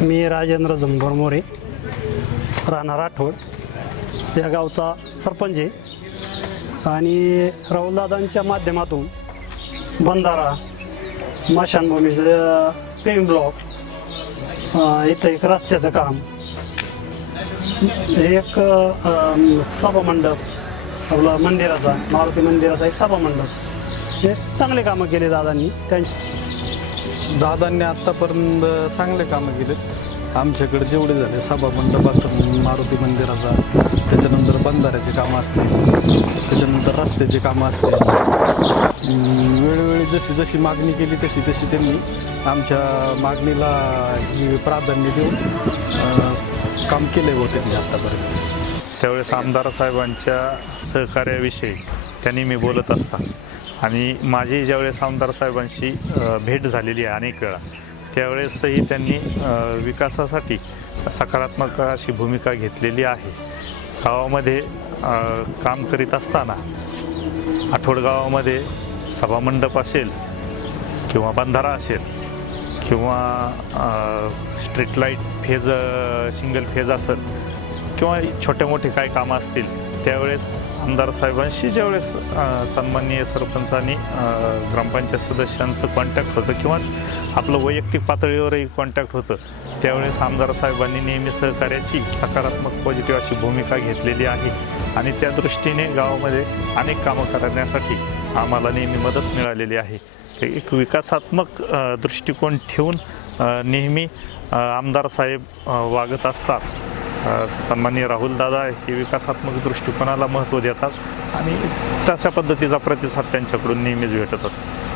मी राजेंद्र झुंबर मोरे, राहणार आठवड या गावचा सरपंच आहे आणि राहुलदादांच्या माध्यमातून बंधारा, स्मशानभूमीचं पेविंग ब्लॉक, इथं एक रस्त्याचं काम, एक सभामंडप, आपला मंदिराचा, मारुती मंदिराचा एक सभामंडप, हे चांगले कामं केले दादांनी. दादांनी आत्तापर्यंत चांगले कामं केले. आमच्याकडे जेवढे झाले सभामंडप असून मारुती मंदिराचा, त्याच्यानंतर बंधाऱ्याची कामं असते, त्याच्यानंतर रस्त्याची कामं असते. वेळोवेळी जशी जशी मागणी केली तशी तशी त्यांनी आमच्या मागणीला ही प्राधान्य देऊन काम केले होते मी आत्तापर्यंत. त्यावेळेस आमदार साहेबांच्या सहकार्याविषयी त्यांनी मी बोलत असता आणि माझी ज्यावेळेस आमदार साहेबांशी भेट झालेली आहे अनेक वेळा, त्यावेळेसही त्यांनी विकासासाठी सकारात्मक अशी भूमिका घेतलेली आहे. गावामध्ये काम करीत असताना आठवड गावामध्ये सभामंडप असेल किंवा बंधारा असेल किंवा street light phase, single phase असेल किंवा छोटे मोठे काय कामं असतील, त्यावेळेस आमदार साहेबांशी ज्यावेळेस सन्माननीय सरपंचांनी ग्रामपंचायत सदस्यांचं कॉन्टॅक्ट होतं किंवा आपलं वैयक्तिक पातळीवरही कॉन्टॅक्ट होतं, त्यावेळेस आमदार साहेबांनी नेहमी सहकार्याची सकारात्मक पॉझिटिव्ह अशी भूमिका घेतलेली आहे आणि त्या दृष्टीने गावामध्ये अनेक कामं करण्यासाठी आम्हाला नेहमी मदत मिळालेली आहे. एक विकासात्मक दृष्टिकोन ठेवून नेहमी आमदार साहेब वागत असतात. सन्माननीय राहुलदादा हे विकासात्मक दृष्टिकोनाला महत्त्व देतात आणि तशा पद्धतीचा प्रतिसाद त्यांच्याकडून नेहमीच भेटत असतो.